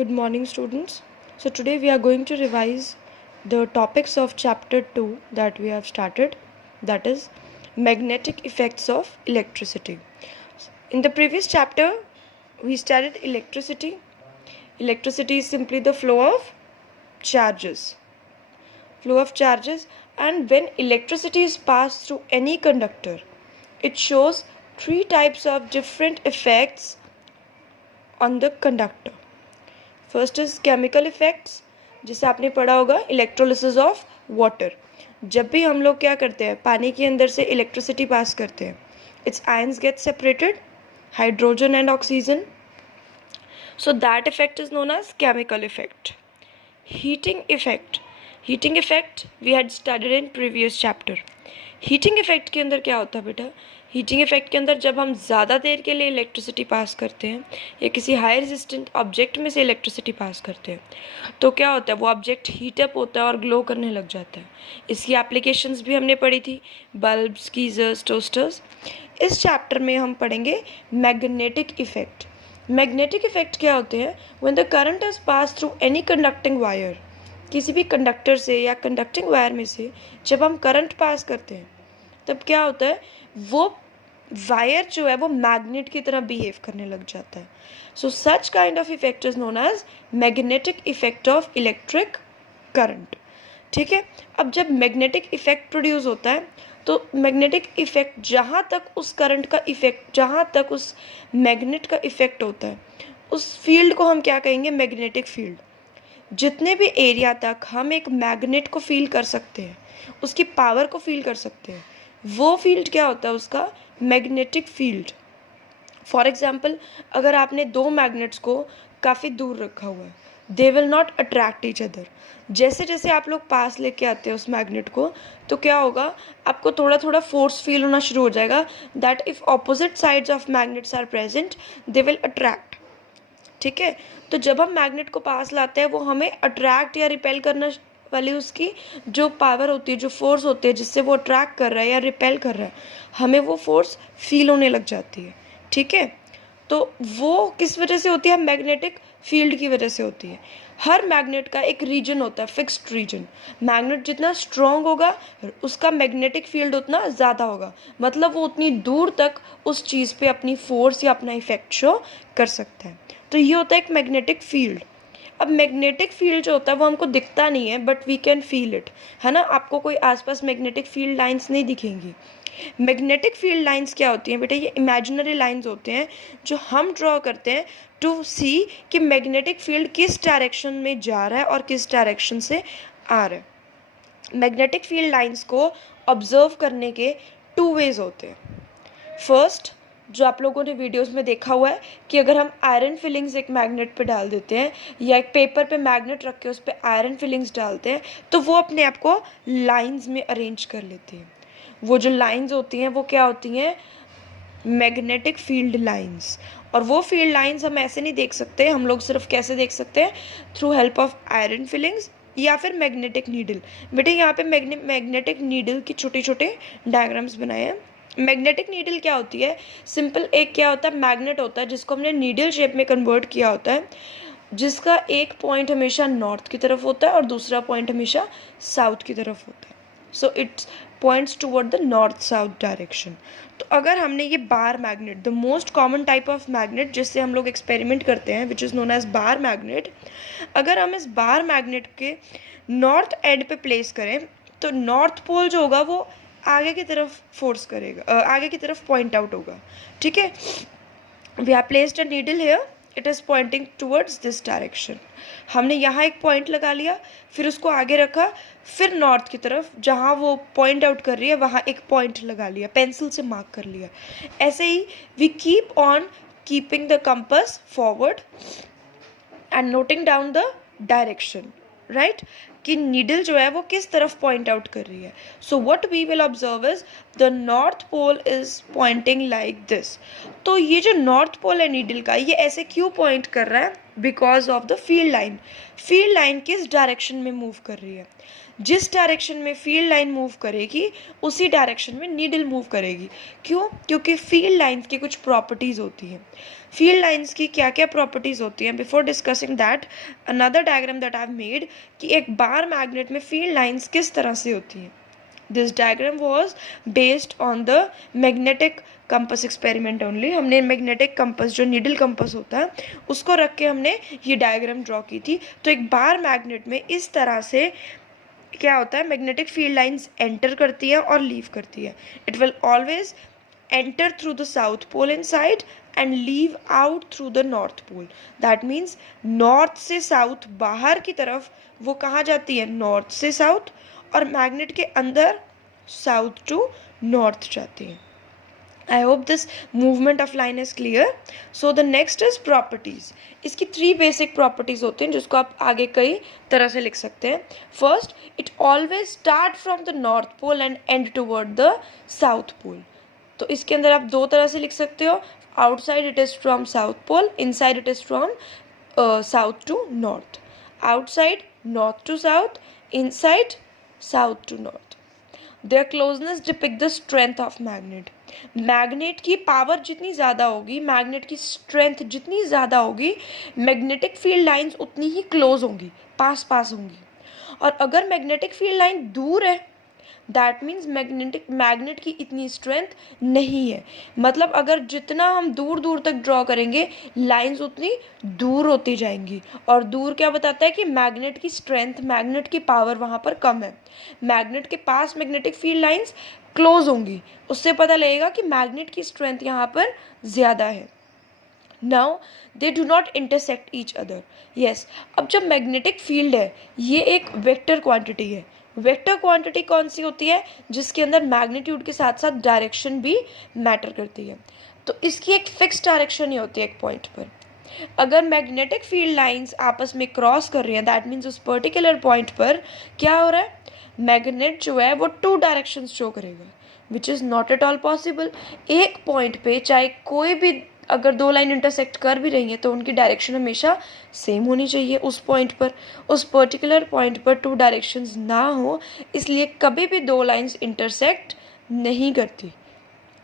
Good morning, students. So, today we are going to revise the topics of chapter 2 that we have started, that is, magnetic effects of electricity. In the previous chapter, we studied electricity. Electricity is simply the flow of charges. And when electricity is passed through any conductor, it shows three types of different effects on the conductor. First is chemical effects, जिसे आपने पढ़ा होगा electrolysis of water. जब भी हम लोग क्या करते हैं, पानी के अंदर से इलेक्ट्रिसिटी पास करते हैं, its ions get separated, hydrogen and oxygen. So that effect is known as chemical effect. Heating effect we had studied in previous chapter. Heating effect के अंदर क्या होता है बेटा? हीटिंग इफेक्ट के अंदर जब हम ज़्यादा देर के लिए इलेक्ट्रिसिटी पास करते हैं या किसी हाई रेजिस्टेंट ऑब्जेक्ट में से इलेक्ट्रिसिटी पास करते हैं, तो क्या होता है, वो ऑब्जेक्ट हीटअप होता है और ग्लो करने लग जाता है. इसकी एप्लीकेशंस भी हमने पढ़ी थी, बल्ब्स, गीजर्स, टोस्टर्स. इस चैप्टर में हम पढ़ेंगे मैग्नेटिक इफेक्ट. मैग्नेटिक इफेक्ट क्या होते हैं? When the current is pass through any conducting wire, किसी भी कंडक्टर से या कंडक्टिंग वायर में से जब हम करंट पास करते हैं, तब क्या होता है, वो वायर जो है वो मैग्नेट की तरह बिहेव करने लग जाता है. So such kind of effect is known as magnetic effect of electric current. ठीक है. अब जब मैग्नेटिक इफेक्ट प्रोड्यूस होता है, तो मैग्नेटिक इफेक्ट जहाँ तक उस करंट का इफेक्ट, जहाँ तक उस मैग्नेट का इफेक्ट होता है, उस फील्ड को हम क्या कहेंगे? Magnetic field. जितने भी एरिया तक हम एक मैग्नेट को फील कर सकते हैं, उसकी पावर को फील कर सकते हैं, वो फील्ड क्या होता है? उसका मैग्नेटिक फील्ड. फॉर एग्जाम्पल, अगर आपने दो मैग्नेट्स को काफ़ी दूर रखा हुआ है, they will not attract each other. जैसे जैसे आप लोग पास लेके आते हैं उस मैग्नेट को, तो क्या होगा, आपको थोड़ा थोड़ा फोर्स फील होना शुरू हो जाएगा, that if opposite sides of magnets are present, they will attract. ठीक है. तो जब हम मैग्नेट को पास लाते हैं, वो हमें अट्रैक्ट या रिपेल करना वाली उसकी जो पावर होती है, जो फोर्स होती है जिससे वो अट्रैक्ट कर रहा है या रिपेल कर रहा है, हमें वो फोर्स फील होने लग जाती है. ठीक है. तो वो किस वजह से होती है? मैग्नेटिक फील्ड की वजह से होती है. हर मैग्नेट का एक रीजन होता है, फिक्स्ड रीजन. मैग्नेट जितना स्ट्रॉन्ग होगा, उसका मैग्नेटिक फील्ड उतना ज़्यादा होगा. मतलब वो उतनी दूर तक उस चीज़ पे अपनी फोर्स या अपना इफेक्ट शो कर सकता है. तो ये होता है एक मैग्नेटिक फील्ड. अब मैग्नेटिक फील्ड जो होता है वो हमको दिखता नहीं है, but we can feel it, है ना. आपको कोई आसपास मैग्नेटिक फील्ड लाइंस नहीं दिखेंगी. मैग्नेटिक फील्ड लाइंस क्या होती हैं बेटा? ये इमेजिनरी लाइंस होते हैं जो हम ड्रॉ करते हैं टू सी कि मैग्नेटिक फील्ड किस डायरेक्शन में जा रहा है और किस डायरेक्शन से आ रहा है. मैग्नेटिक फील्ड लाइंस को ऑब्जर्व करने के टू वेज होते हैं. फर्स्ट, जो आप लोगों ने वीडियोस में देखा हुआ है कि अगर हम आयरन फिलिंग्स एक मैग्नेट पे डाल देते हैं या एक पेपर पे मैग्नेट रख के उस पर आयरन फिलिंग्स डालते हैं, तो वो अपने आप को लाइंस में अरेंज कर लेती हैं. वो जो लाइंस होती हैं वो क्या होती हैं? Magnetic field lines. और वो फील्ड लाइंस हम ऐसे नहीं देख सकते, हम लोग सिर्फ कैसे देख सकते हैं? Through help of iron filings या फिर मैग्नेटिक नीडल. बेटे यहाँ पे मैग्नेटिक नीडल की छोटे छोटे डायग्राम्स बनाए हैं. मैग्नेटिक नीडल क्या होती है? सिंपल एक क्या होता है, मैग्नेट होता है जिसको हमने नीडल शेप में कन्वर्ट किया होता है, जिसका एक पॉइंट हमेशा नॉर्थ की तरफ होता है और दूसरा पॉइंट हमेशा साउथ की तरफ होता है. So its points toward the north south direction. तो अगर हमने ये bar magnet, the most common type of magnet जिससे हम लोग एक्सपेरिमेंट करते हैं, which is known as bar magnet, अगर हम इस बार मैग्नेट के नॉर्थ एंड पे प्लेस करें, तो नॉर्थ पोल जो होगा वो आगे की तरफ फोर्स करेगा, आगे की तरफ पॉइंट आउट होगा. ठीक है. We have placed a needle here, it is pointing towards this direction. हमने यहाँ एक पॉइंट लगा लिया, फिर उसको आगे रखा, फिर नॉर्थ की तरफ जहाँ वो पॉइंट आउट कर रही है वहाँ एक पॉइंट लगा लिया, पेंसिल से मार्क कर लिया. ऐसे ही we keep on keeping the compass forward and noting down the direction, right, कि नीडल जो है वो किस तरफ पॉइंट आउट कर रही है. So what we will observe is the north pole is pointing like this. तो ये जो नॉर्थ पोल है नीडल का, ये ऐसे क्यों पॉइंट कर रहा है? Because of the field line. Field line किस डायरेक्शन में मूव कर रही है? जिस डायरेक्शन में फील्ड लाइन मूव करेगी उसी डायरेक्शन में नीडल मूव करेगी। क्यों? क्योंकि फील्ड लाइंस की कुछ प्रॉपर्टीज़ होती हैं। फील्ड लाइंस की क्या क्या प्रॉपर्टीज़ होती हैं? Before discussing that, another diagram that I have made कि एक बार मैग्नेट में फील्ड लाइंस किस तरह से होती हैं। This diagram was based on the magnetic compass experiment only. हमने मैग्नेटिक कंपस जो नीडल कंपस होता है उसको रख के हमने ये डायग्राम ड्रॉ की थी। तो एक बार मैग्नेट में इस तरह से क्या होता है, मैग्नेटिक फील्ड लाइंस एंटर करती है और लीव करती है। It will always enter through the south pole inside and leave out through the north pole. That means north से साउथ बाहर की तरफ वो कहाँ जाती है? नॉर्थ से साउथ, और मैग्नेट के अंदर साउथ टू नॉर्थ जाती है। I hope this movement of line is clear. So the next is properties. इसकी 3 basic properties होती हैं जिसको आप आगे कई तरह से लिख सकते हैं। First, it always start from the north pole and end toward the south pole. तो इसके अंदर आप 2 तरह से लिख सकते हो। Outside it is from south pole, inside it is from south to north. Outside north to south, inside south to north. Their closeness depict the strength of magnet. Magnet की पावर जितनी ज़्यादा होगी, मैग्नेट की strength जितनी ज़्यादा होगी, magnetic field lines उतनी ही close होंगी, पास पास होंगी। और अगर मैग्नेटिक फील्ड लाइन दूर है, दैट मीन्स मैग्नेट की इतनी स्ट्रेंथ नहीं है। मतलब अगर जितना हम दूर दूर तक ड्रॉ करेंगे लाइंस उतनी दूर होती जाएंगी। और दूर क्या बताता है कि मैग्नेट की स्ट्रेंथ, मैग्नेट की पावर वहाँ पर कम है। मैग्नेट के पास मैग्नेटिक फील्ड लाइंस क्लोज होंगी, उससे पता लगेगा कि मैग्नेट की स्ट्रेंथ यहाँ पर ज़्यादा है। Now they do not intersect each other. Yes, अब जब मैग्नेटिक फील्ड है ये एक वेक्टर क्वांटिटी है। वेक्टर क्वांटिटी कौन सी होती है? जिसके अंदर मैग्नीट्यूड के साथ साथ डायरेक्शन भी मैटर करती है। तो इसकी एक फिक्स डायरेक्शन ही होती है एक पॉइंट पर। अगर मैग्नेटिक फील्ड लाइंस आपस में क्रॉस कर रही हैं, दैट मीन्स उस पर्टिकुलर पॉइंट पर क्या हो रहा है? मैग्नेट जो है वो 2 डायरेक्शन शो करेगा, which is not at all possible. एक पॉइंट पे चाहे कोई भी अगर 2 लाइन इंटरसेक्ट कर भी रही हैं तो उनकी डायरेक्शन हमेशा सेम होनी चाहिए उस पॉइंट पर। उस पर्टिकुलर पॉइंट पर 2 डायरेक्शंस ना हो, इसलिए कभी भी 2 लाइंस इंटरसेक्ट नहीं करती।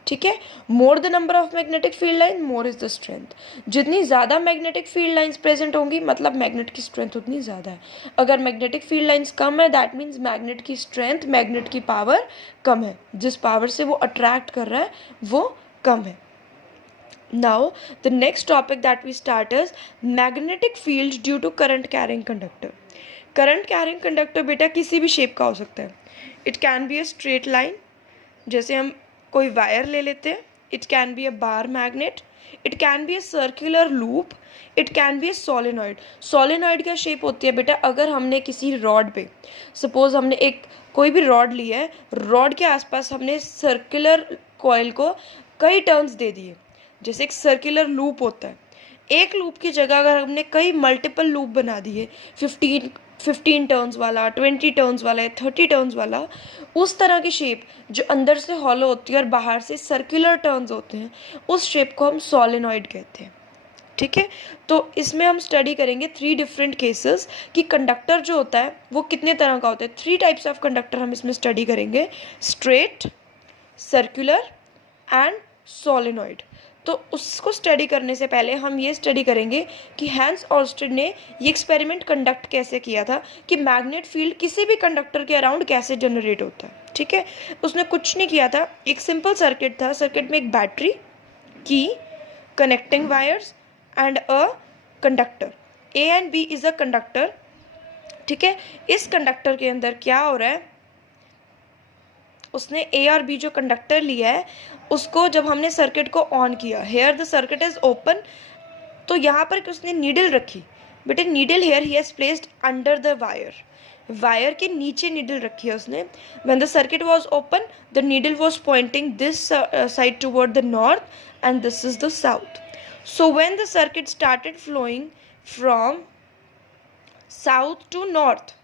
ठीक है, more the number of magnetic field line more is the strength. जितनी ज़्यादा मैग्नेटिक फील्ड लाइंस प्रेजेंट होंगी मतलब मैग्नेट की स्ट्रेंथ उतनी ज़्यादा है। अगर मैग्नेटिक फील्ड लाइंस कम है दैट मीन्स मैग्नेट की स्ट्रेंथ, मैग्नेट की पावर कम है, जिस पावर से वो अट्रैक्ट कर रहा है वो कम है। Now the next topic that we start is magnetic field due to current carrying conductor. Current carrying conductor बेटा किसी भी शेप का हो सकता है। It can be a straight line, जैसे हम कोई वायर ले लेते हैं। It can be a bar magnet, it can be a circular loop, it can be a solenoid. Solenoid क्या शेप होती है बेटा? अगर हमने किसी रॉड पे, सपोज हमने एक कोई भी रॉड लिया है, रॉड के आसपास हमने सर्कुलर कॉइल को कई टर्न्स दे दिए, जैसे एक सर्कुलर लूप होता है। एक लूप की जगह अगर हमने कई मल्टीपल लूप बना दिए, 15 टर्न्स वाला, 20 टर्न्स वाला, 30 टर्न्स वाला, उस तरह की शेप जो अंदर से हॉलो होती है और बाहर से सर्कुलर टर्न्स होते हैं, उस शेप को हम सोलेनॉइड कहते हैं। ठीक है, तो इसमें हम स्टडी करेंगे 3 डिफरेंट केसेस कि कंडक्टर जो होता है वो कितने तरह का होता है। 3 टाइप्स ऑफ कंडक्टर हम इसमें स्टडी करेंगे, स्ट्रेट, सर्कुलर एंड सोलेनॉइड। तो उसको स्टडी करने से पहले हम ये स्टडी करेंगे कि हैंस ऑर्स्टेड ने ये एक्सपेरिमेंट कंडक्ट कैसे किया था कि मैग्नेट फील्ड किसी भी कंडक्टर के अराउंड कैसे जनरेट होता है। ठीक है, उसने कुछ नहीं किया था, एक सिंपल सर्किट था। सर्किट में एक battery, key, connecting wires and a conductor. A and B is a conductor. ठीक है, इस कंडक्टर के अंदर क्या हो रहा है, उसने ए और बी जो कंडक्टर लिया है उसको जब हमने सर्किट को ऑन किया, here the circuit is open, तो यहाँ पर उसने नीडल रखी। बेटे नीडल हेयर ही has placed under the wire, wire के नीचे नीडल रखी है उसने। When the circuit was open the needle was pointing this side toward the north and this is the south. So when the circuit started flowing from south to north,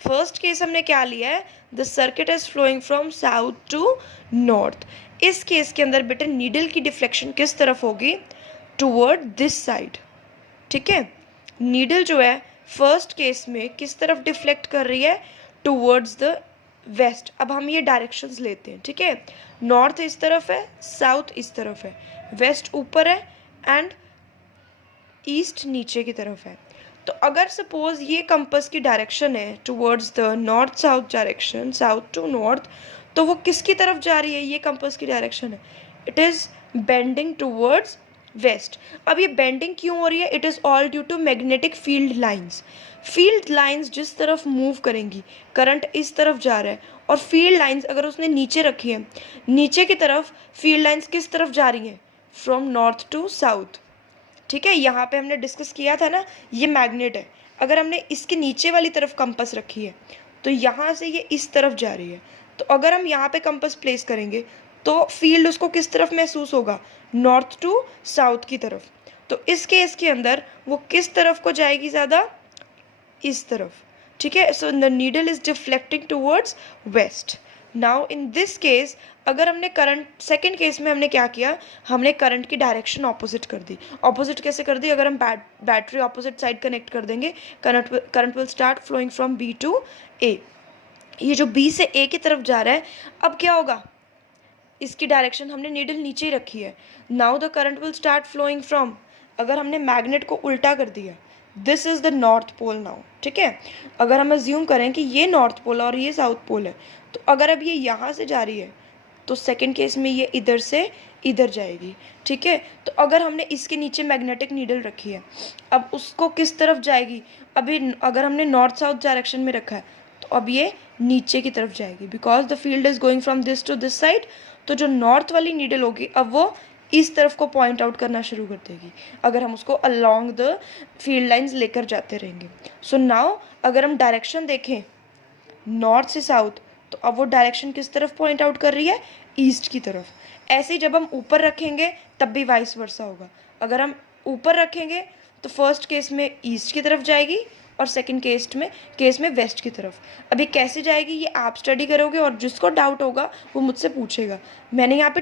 first case हमने क्या लिया है, the circuit is flowing from south to north. इस case के अंदर बेटे needle की deflection किस तरफ होगी, टुवर्ड दिस साइड। ठीक है, नीडल जो है फर्स्ट केस में किस तरफ डिफ्लेक्ट कर रही है, टूवर्ड्स द वेस्ट। अब हम ये डायरेक्शंस लेते हैं, ठीक है। नॉर्थ इस तरफ है, साउथ इस तरफ है, वेस्ट ऊपर है एंड ईस्ट नीचे की तरफ है। तो अगर सपोज ये कंपास की डायरेक्शन है towards the north south direction, south to north, तो वो किसकी तरफ जा रही है? ये कंपास की डायरेक्शन है, it is bending towards west. अब ये बेंडिंग क्यों हो रही है? It is all due to magnetic field lines. Field lines जिस तरफ मूव करेंगी, करंट इस तरफ जा रहा है, और फील्ड लाइंस अगर उसने नीचे रखी है, नीचे की तरफ फील्ड लाइंस किस तरफ जा रही हैं? फ्रॉम नॉर्थ टू साउथ, ठीक है। यहाँ पे हमने डिस्कस किया था ना, ये मैग्नेट है, अगर हमने इसके नीचे वाली तरफ कंपास रखी है तो यहाँ से ये इस तरफ जा रही है, तो अगर हम यहाँ पे कंपास प्लेस करेंगे तो फील्ड उसको किस तरफ महसूस होगा? नॉर्थ टू साउथ की तरफ। तो इस केस के अंदर वो किस तरफ को जाएगी ज़्यादा? इस तरफ, ठीक है। So the needle is deflecting towards west. Now in this case अगर हमने करंट, सेकेंड केस में हमने क्या किया? हमने करंट की डायरेक्शन ऑपोजिट कर दी। ऑपोजिट कैसे कर दी? अगर हम बैटरी ऑपोजिट साइड कनेक्ट कर देंगे, current will start flowing from B to A. ये जो बी से ए की तरफ जा रहा है, अब क्या होगा? इसकी डायरेक्शन हमने नीडल नीचे ही रखी है। Now the current will start flowing from, अगर हमने मैग्नेट को उल्टा कर दिया, this is the north pole now, ठीक है। अगर हम अज्यूम करें कि ये नॉर्थ पोल और ये साउथ पोल है, तो अगर अब ये यहाँ से जा रही है तो सेकेंड केस में ये इधर से इधर जाएगी, ठीक है। तो अगर हमने इसके नीचे मैग्नेटिक नीडल रखी है, अब उसको किस तरफ जाएगी? अभी अगर हमने नॉर्थ साउथ डायरेक्शन में रखा है तो अब ये नीचे की तरफ जाएगी, because the field is going from this to this side. तो जो नॉर्थ वाली नीडल होगी अब वो इस तरफ को पॉइंट आउट करना शुरू कर देगी, अगर हम उसको अलोंग द फील्ड लाइंस लेकर जाते रहेंगे। सो नाउ अगर हम डायरेक्शन देखें नॉर्थ से साउथ, तो अब वो डायरेक्शन किस तरफ पॉइंट आउट कर रही है? ईस्ट की तरफ। ऐसे ही जब हम ऊपर रखेंगे तब भी वाइस वर्सा होगा। अगर हम ऊपर रखेंगे तो फर्स्ट केस में ईस्ट की तरफ जाएगी और सेकंड केस में वेस्ट की तरफ। अभी कैसे जाएगी ये आप स्टडी करोगे और जिसको डाउट होगा वो मुझसे पूछेगा। मैंने यहाँ पे